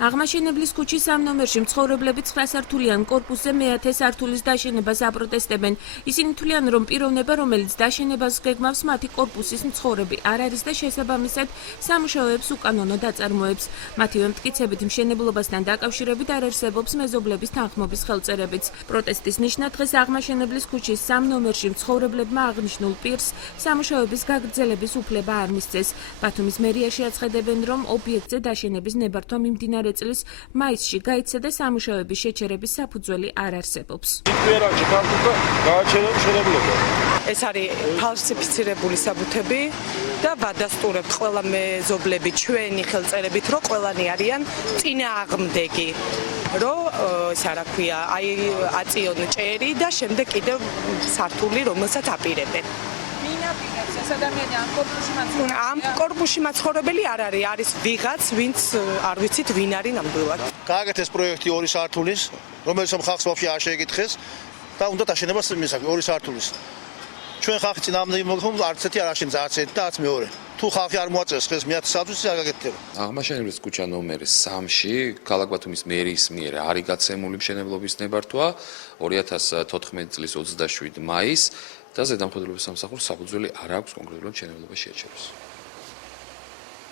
აღმაშენებლის ქუჩის 3 ნომერში მცხოვრებლები 9 სართულიან კორპუსზე მე-10 სართულის დაშენებას აპროტესტებენ. ისინი თვლიან, რომ პიროვნება, რომელიც დაშენებას გეგმავს, მათი კორპუსის მცხოვრები არ არის და შესაბამისად სამუშაოებს უკანონოდ აწარმოებს. მათივე მტკიცებით, მშენებლობასთან დაკავშირებით არ არსებობს მეზობლების თანხმობის ხელწერებიც. პროტესტის ნიშნად დღეს აღმაშენებლის ქუჩის 3 ნომერში მცხოვრებლებმა აღნიშნულ პირს სამუშაოების გაგრძელების უფლება არ მისცეს. ბათუმის მერიაში აცხადებენ, რომ ობიექტზე დაშენების ნებართვა მიმდინარე წლის მაისში გაიცა და სამუშაოების შეჩერების საფუძველი არ არსებობს. ეს არის ფალსიფიცირებული საბუთები და ვადასტურებთ ყველა მეზობლები ჩვენი ხელწერებით, რომ ყველანი არიან წინააღმდეგი. რომ ეს რა ქვია, აი აწიონ ჭერი და შემდეგ კიდევ სართული, რომელსაც აპირებენ. ამ კორპუსში მაცხოვრებელი არ არის, არის ვიღაც, ვინც არ ვიცით ვინ არის ნამდვილად. გააკეთეს პროექტი 2 სართულის, რომელიც ხალხს ვაფშე არ შეეკითხეს და უნდა დაშენებას მისაკი 2 სართულის. ჩვენ ხალხი წინააღმდეგი მოგხომ არც ერთი არ აშენს, არც ერთი და არც მეორე. თუ ხალხი არ მოაწეს ხეს მე-10 სართულს არ გაკეთდება. აღმაშენებლის ქუჩა ნომერი 3-ში ქალაქ ბათუმის მერიის მიერ არის გაცემული მშენებლობის ნებართვა 2014 წლის 27 მაისს და ზედამხედველობის სამსახურს საფუძველი არ აქვს კონკრეტულად მშენებლობა შეაჩეროს.